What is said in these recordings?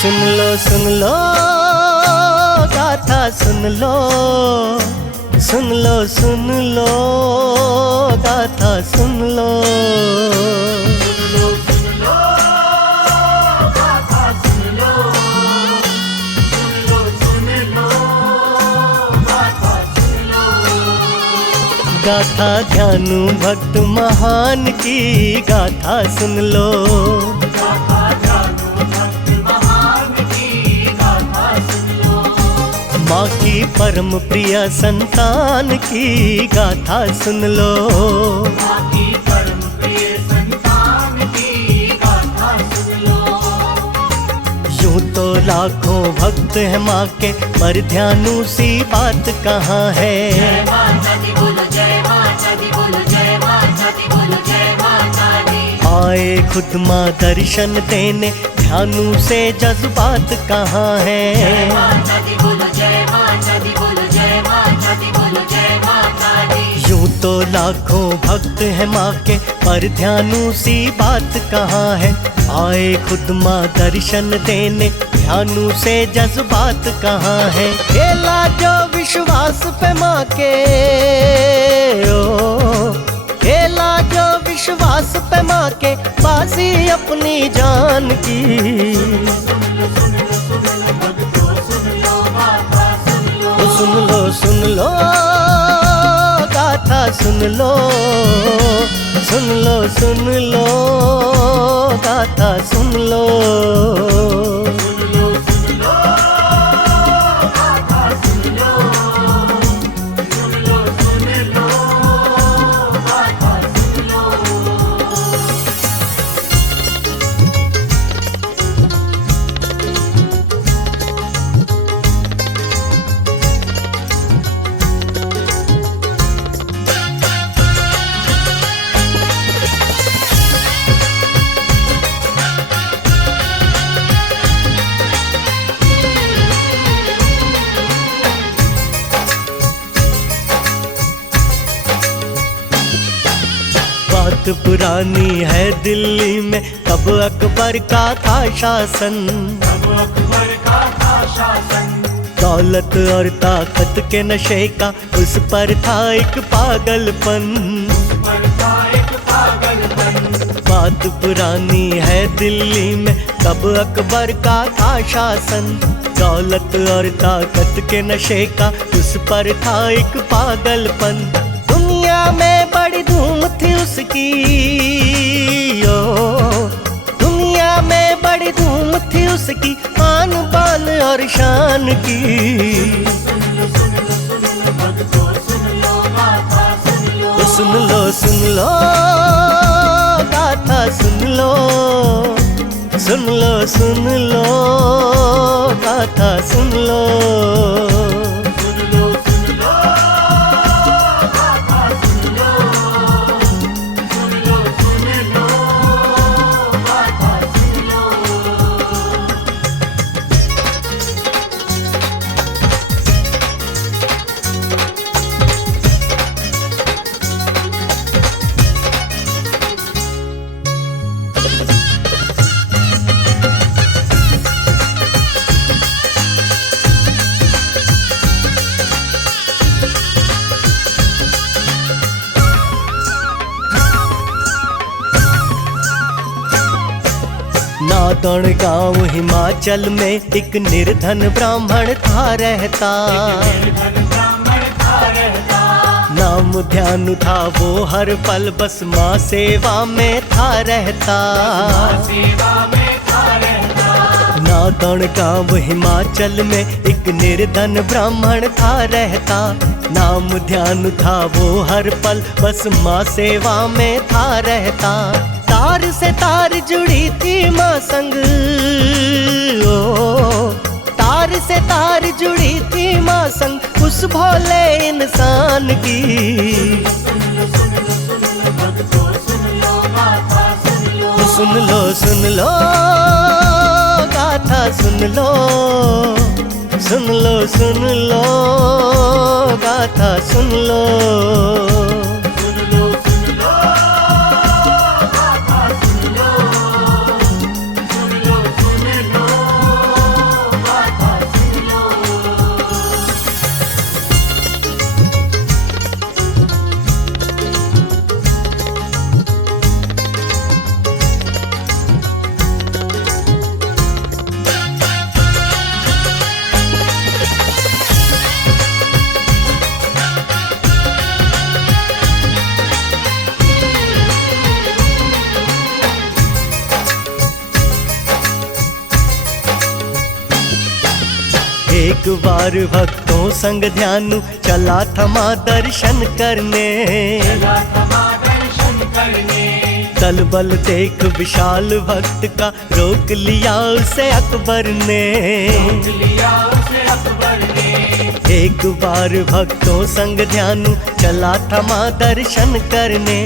सुन लो गाथा सुन लो, सुन लो सुन लो गाथा सुन लो। गाथा ध्यानु भक्त महान की गाथा सुन लो, माँ की परम प्रिय संतान की गाथा सुन लो। यूं तो लाखों भक्त है माँ के, पर ध्यानु सी बात कहाँ है। आए खुद माँ दर्शन देने, ध्यानु से जज्बात कहाँ है। यूं तो लाखों भक्त है माँ के, पर ध्यानु सी बात कहाँ है। आए खुद माँ दर्शन देने, ध्यानु से जज्बात कहाँ है। खेला जो विश्वास पे माँ के, ओ खेला जो विश्वास पे माँ के, बाजी अपनी जान की। सुन लो गाथा सुन लो, सुन लो गाथा सुन लो। बात पुरानी है दिल्ली में, तब अकबर का था शासन। दौलत और ताकत के नशे का उस पर था एक पागलपन। बात पुरानी है दिल्ली में, तब अकबर का था शासन। दौलत और ताकत के नशे का उस पर था एक पागलपन। दुनिया में बड़ी धूम थी उसकी, ओ दुनिया में बड़ी धूम थी उसकी, आन बान और शान की। सुन लो गाथा सुन लो, सुन लो गाथा सुन लो। नादौड़ गांव हिमाचल में एक निर्धन ब्राह्मण था रहता। नाम ध्यानु था वो हर पल बस माँ सेवा में था रहता। नादौड़ गांव हिमाचल में एक निर्धन ब्राह्मण था रहता। नाम ध्यानु था वो हर पल बस माँ सेवा में था रहता। तार से तार जुड़ी थी माँ संग, ओ तार से तार जुड़ी थी माँ संग उस भोले इंसान की। सुन लो गाथा सुन लो, सुन लो गाथा सुन लो। एक बार भक्तों संग ध्यानु चला था माँ दर्शन करने। दल बल देख विशाल भक्त का रोक लिया उसे अकबर ने। एक बार भक्तों संग ध्यानु चला था माँ दर्शन करने।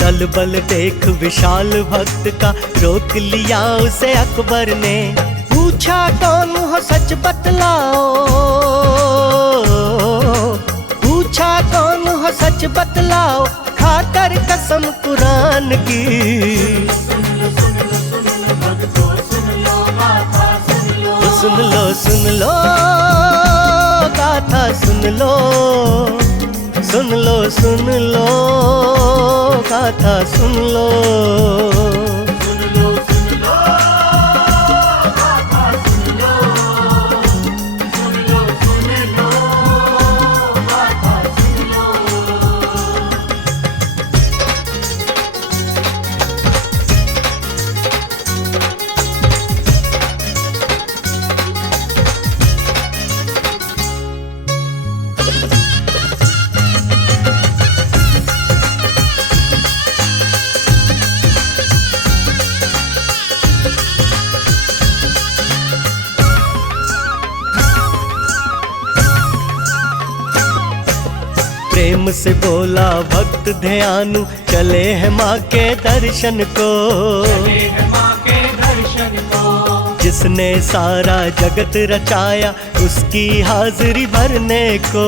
दल बल देख विशाल भक्त का रोक लिया उसे अकबर ने। पूछा कौन हो सच बतलाओ, पूछा कौन हो सच बतलाओ, खाकर कसम कुरान की। सुन लो गाथा सुन लो, सुन लो गाथा सुन लो। प्रेम से बोला भक्त ध्यानु चले हैं माँ के दर्शन को। जिसने सारा जगत रचाया उसकी हाजिरी भरने को।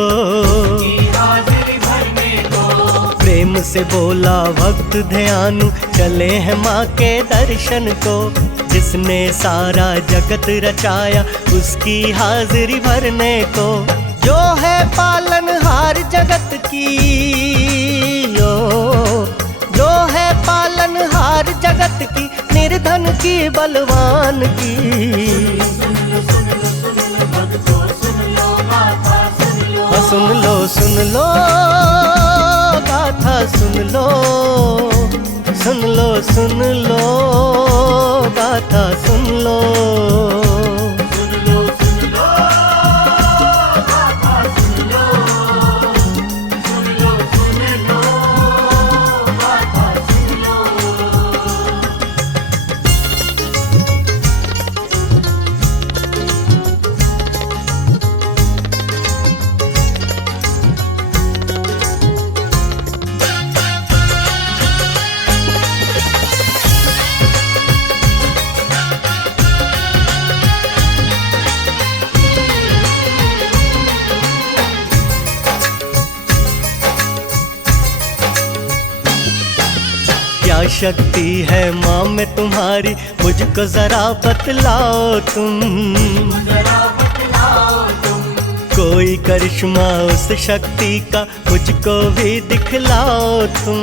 प्रेम से बोला भक्त ध्यानु चले हैं माँ के दर्शन को। जिसने सारा जगत रचाया उसकी हाजिरी भरने को। जो है पालनहार जगत की, जो है पालनहार जगत की, निर्धन की बलवान की। सुन लो गाथा सुन लो, सुन लो गाथा सुन लो। क्या शक्ति है माँ में तुम्हारी, मुझको जरा बतलाओ तुम। कोई करिश्मा उस शक्ति का मुझको भी दिखलाओ तुम।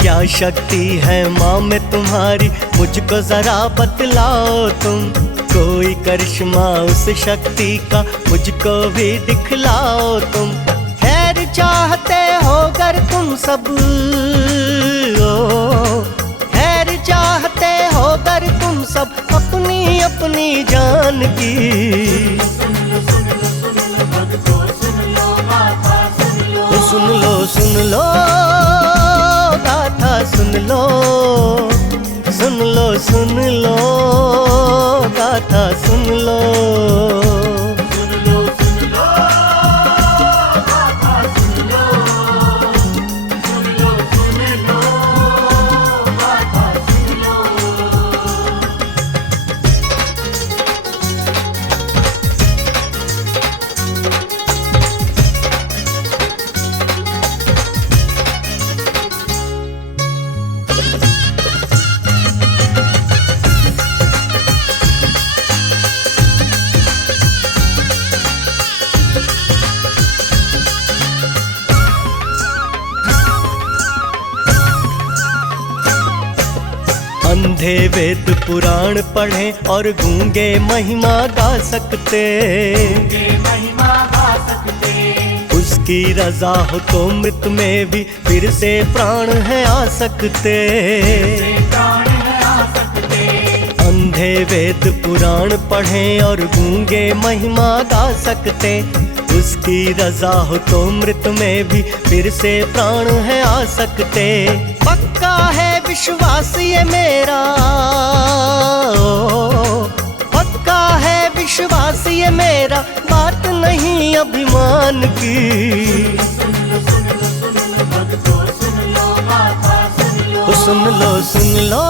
क्या शक्ति है माँ में तुम्हारी, मुझको जरा बतलाओ तुम। कोई करिश्मा उस शक्ति का मुझको भी दिखलाओ तुम। खैर चाहते हो अगर तुम सब, खैर चाहते हो अगर तुम सब अपनी अपनी जान की। सुन लो गाथा सुन लो, सुन लो गाथा सुन लो। अंधे वेद पुराण पढ़ें और गूंगे महिमा गा सकते। उसकी रजा हो तो मृत में भी फिर से प्राण है आ सकते। अंधे अंधे वेद पुराण पढ़ें और गूंगे महिमा गा सकते। उसकी रजा हो तो मृत में भी फिर से प्राण है आ सकते। पक्का है विश्वास ये मेरा, पक्का है विश्वास ये मेरा, बात नहीं अभिमान की। सुन लो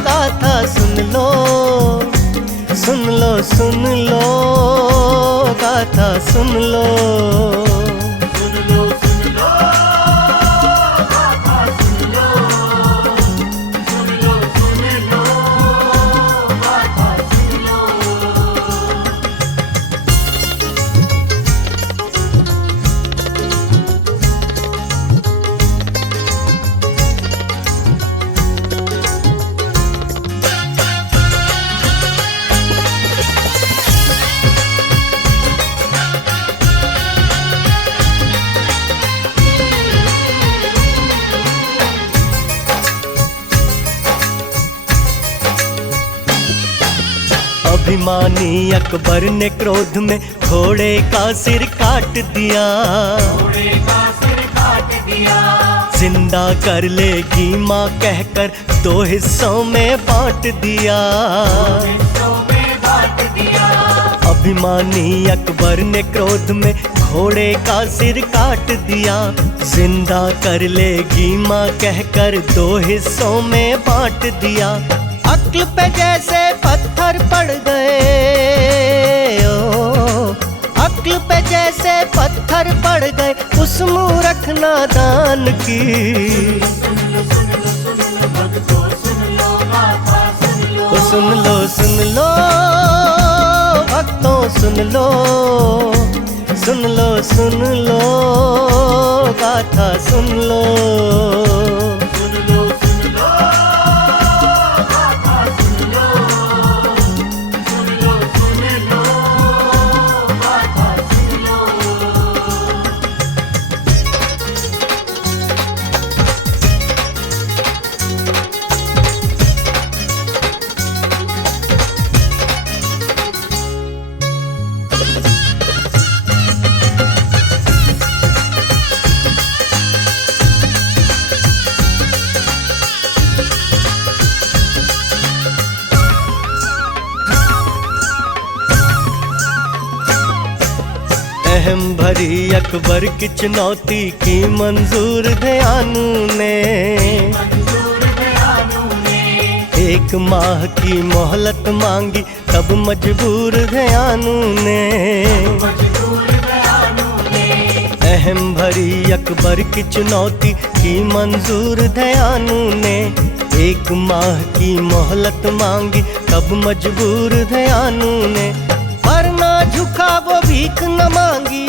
गाथा सुन लो, सुन लो गाथा सुन लो। अभिमानी अकबर ने क्रोध में घोड़े का सिर काट दिया, जिंदा कर लेगी माँ कहकर दो हिस्सों में बांट दिया। अभिमानी अकबर ने क्रोध में घोड़े का सिर काट दिया, जिंदा कर लेगी माँ कहकर दो हिस्सों में बांट दिया। अक्ल पे जैसे पत्थर पड़ गए, अक्ल पे जैसे पत्थर पड़ गए उस मूर्ख नादान की। सुन लो भक्तों सुन लो गाथा सुन लो। अहम भरी अकबर की चुनौती की मंजूर दयानु ने, एक माह की मोहलत मांगी तब मजबूर दयानु ने। अहम भरी अकबर की चुनौती की मंजूर दयानु ने, एक माह की मोहलत मांगी तब मजबूर दयानु ने। पर ना झुका वो भीख न मांगी,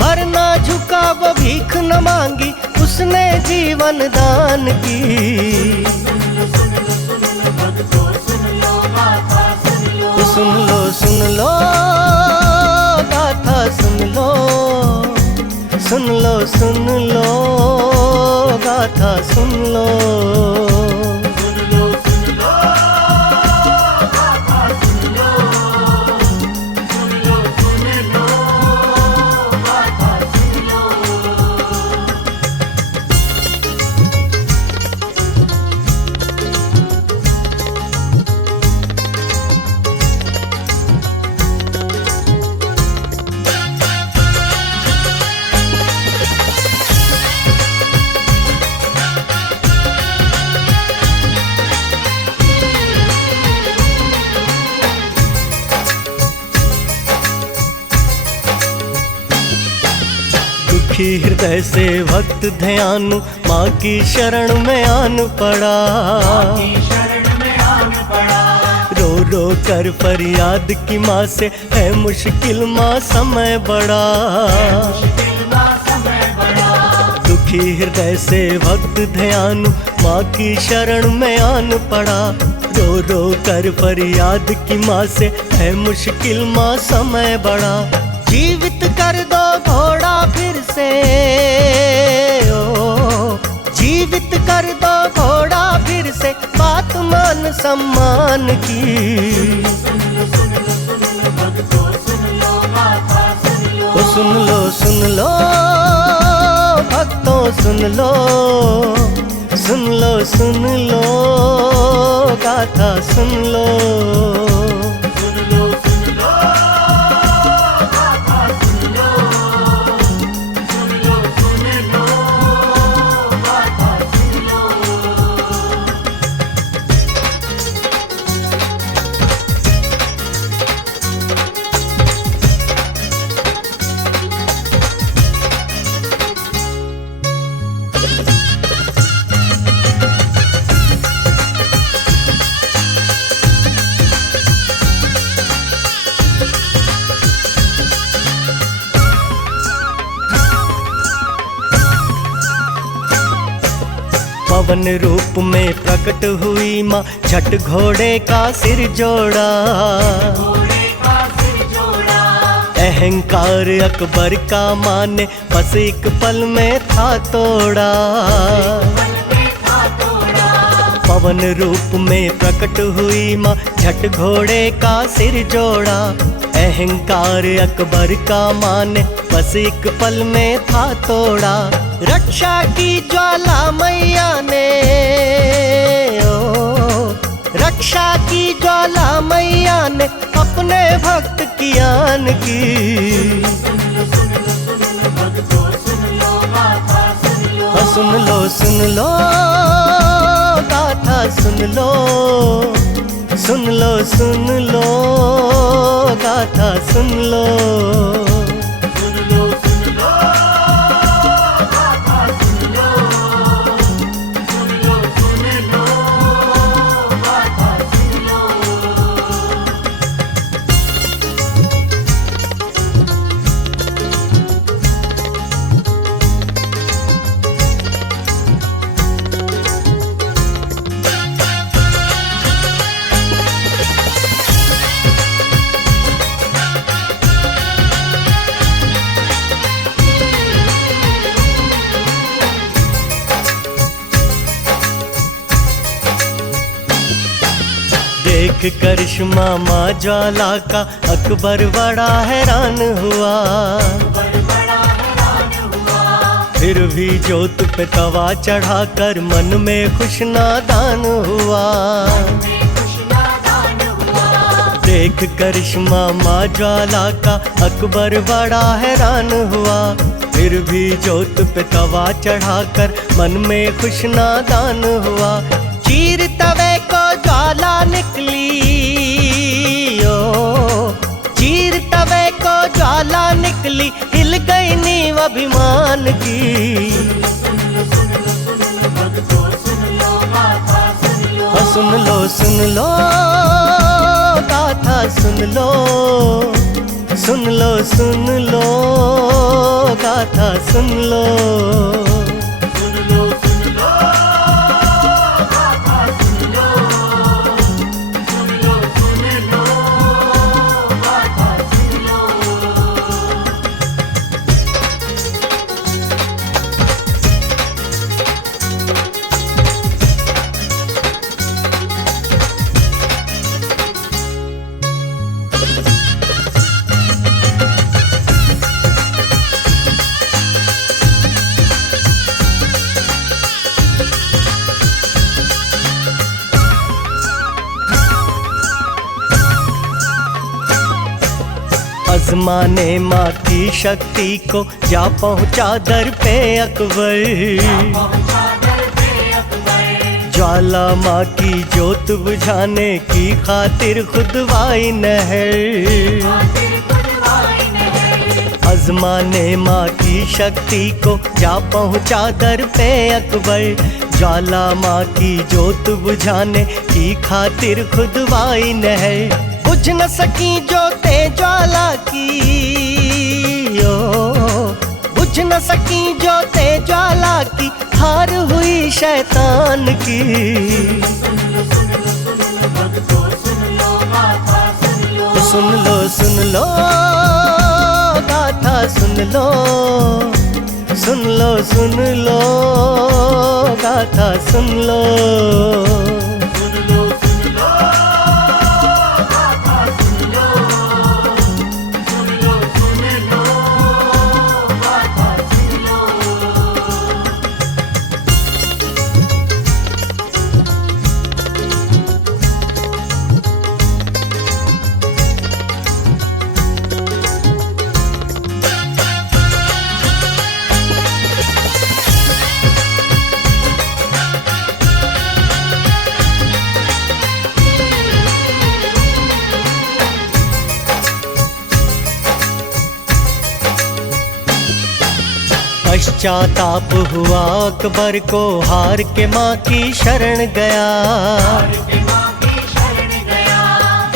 पर ना झुका वो भीख न मांगी, उसने जीवन दान की। सुन लो गाथा सुन लो गाथा सुन लो। दुखी हृदय से भक्त ध्यानु माँ की शरण में आन पड़ा, रो रो कर फरियाद की माँ से है मुश्किल माँ समय बड़ा। दुखी हृदय से भक्त ध्यानु माँ की शरण में आन पड़ा, रो रो कर फरियाद की माँ से है मुश्किल माँ समय बड़ा। जीवित कर दो घोड़ा फिर से, ओ जीवित कर दो घोड़ा फिर से, सम्मान की। सुन लो सुन लो भक्तों सुन लो, सुन लो सुन लो गाथा सुन लो। सुन लो गाथा सुन लो, सुन लो गाथा सुन लो। पवन रूप में प्रकट हुई माँ, झट घोड़े का सिर जोड़ा। अहंकार अकबर का माँ ने बस एक पल में था तोड़ा। पवन रूप में प्रकट हुई माँ, झट घोड़े का सिर जोड़ा। अहंकार अकबर का माँ ने बस एक पल में था तोड़ा। रक्षा की ज्वाला मैया ने, ओ रक्षा की ज्वाला मैया ने अपने भक्त की आन की। सुन लो सुन लो गाथा सुन लो, सुन लो सुन लो गाथा सुन लो। सुन लो गाथा सुन लो, सुन लो गाथा सुन लो। देख करिश्मा माँ ज्वाला का अकबर बड़ा हैरान हुआ। फिर भी जोत पे तवा चढ़ाकर मन में खुश नादान हुआ। देख करिश्मा माँ ज्वाला का अकबर बड़ा हैरान हुआ। फिर भी जोत पे तवा चढ़ाकर मन में खुश नादान हुआ। चीर तवे को ज्वाला निकली, ओ चीर तवे को ज्वाला निकली, हिल गई नींव अभिमान की। सुन लो सुन लो गाथा सुन लो, सुन लो सुन लो गाथा सुन लो। सुन लो गाथा सुन लो, सुन लो गाथा सुन लो। आजमाने माँ की शक्ति को जा पहुँचा दर पे अकबर। ज्वाला माँ की जोत बुझाने की खातिर खुदवाई नहर। आजमाने माँ की शक्ति को जा पहुँचा दर पे अकबर। ज्वाला माँ की जोत बुझाने की खातिर खुदवाई नहर। बुझ न सकी जोते ज्वाला की, ओ बुझ न सकी जोते ज्वाला की, हार हुई शैतान की। सुन लो गाथा सुन लो, सुन लो गाथा सुन लो। सुन लो पश्चाताप हुआ अकबर को, हार के माँ की शरण गया। के माँ की शरण गया।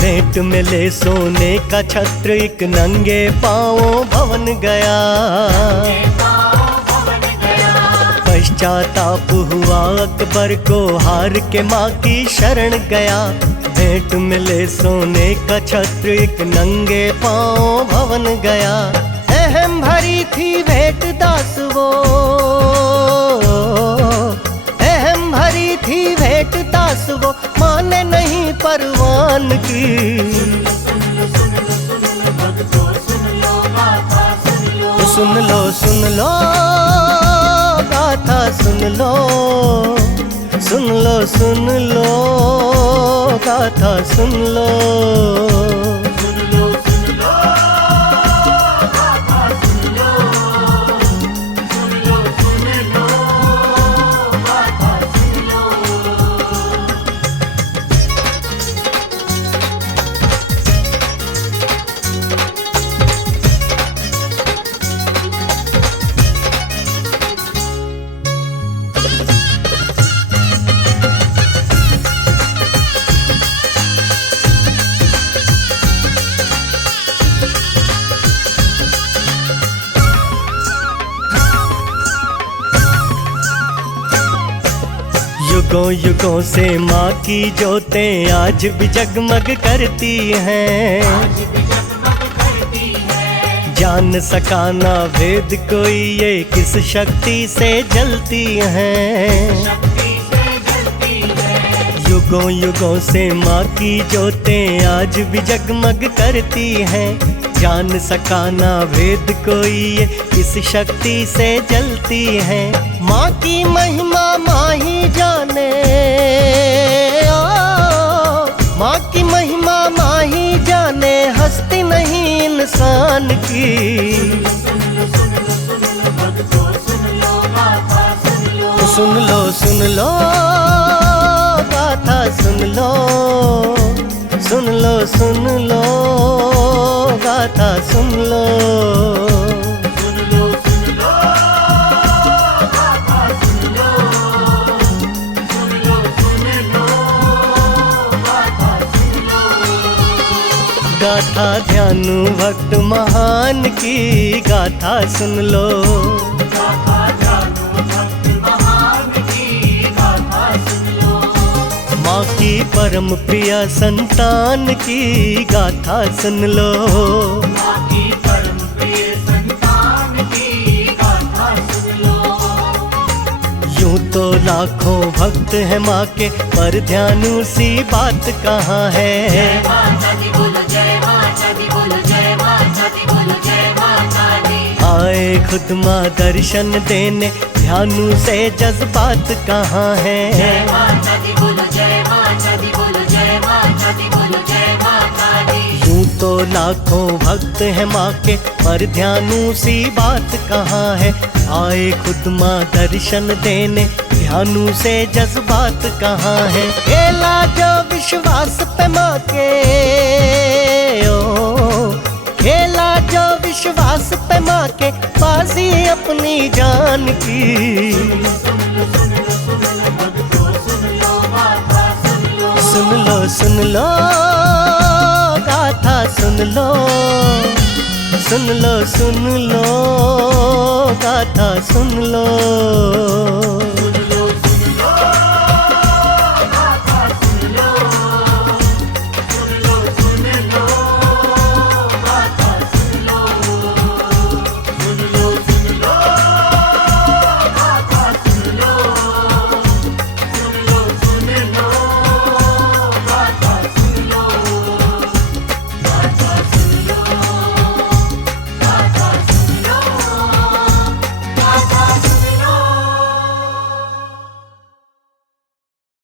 भेंट में ले सोने का छत्र, एक नंगे पाँवों भवन गया। भवन गया। पश्चाताप हुआ अकबर को, हार के माँ की शरण गया। भेंट में ले सोने का छत्र, एक नंगे पाँव भवन गया। अहम भरी थी भेंट दास वो, अहम भरी थी भेंट दास वो, माने नहीं परवान की। भक्तों सुन लो गाथा सुन लो। सुन लो सुन लो गाथा सुन लो, सुन लो सुन लो गाथा सुन लो। सुन लो गाथा सुन लो। सुन लो गाथा सुन लो। युगों युगों से माँ की ज्योतें आज भी जगमग करती हैं। आज भी जगमग करती है। जान सका ना भेद कोई, ये किस शक्ति से जलती हैं। शक्ति से जलती है। युगों युगों से माँ की ज्योतें आज भी जगमग करती हैं। जान सका ना भेद कोई, ये किस शक्ति से जलती है। माँ की महिमा माँ ही जाने, माँ की महिमा माँ ही जाने, हस्ती नहीं इंसान की। भक्तों सुन लो गाथा सुन लो। सुन लो सुन लो गाथा सुन लो, सुन लो सुन लो गाथा सुन लो। सुन लो गाथा सुन लो। सुन लो गाथा सुन लो। गाथा ध्यानु भक्त महान की गाथा सुन लो। गाथा जानू भक्त महान की गाथा सुन लो। माँ की परम प्रिय संतान की गाथा सुन लो। माँ की परम प्रिय संतान की गाथा सुन लो। यूं तो लाखों भक्त हैं माँ के, पर ध्यानु सी बात कहाँ है। जय माता दी बोलो, जय माता दी बोलो, जय माता दी बोलो, जय माता दी। आए खुद माँ दर्शन देने, ध्यानु से जज्बात कहाँ है। जय माता दी बोलो, जय माता दी बोलो, जय माता दी बोलो, जय माता दी। यूं तो लाखों भक्त हैं माँ के, पर ध्यानु सी बात कहाँ है। आए खुद माँ दर्शन देने, ध्यानु से जज्बात कहाँ है। खेला जो विश्वास पे माँ के, ओ खेला जो विश्वास पे माँ के, बाजी अपनी जान की। भक्तों सुन लो गाथा सुन लो। सुन लो सुन लो गाथा सुन लो, सुन लो सुन लो गाथा सुन लो। सुन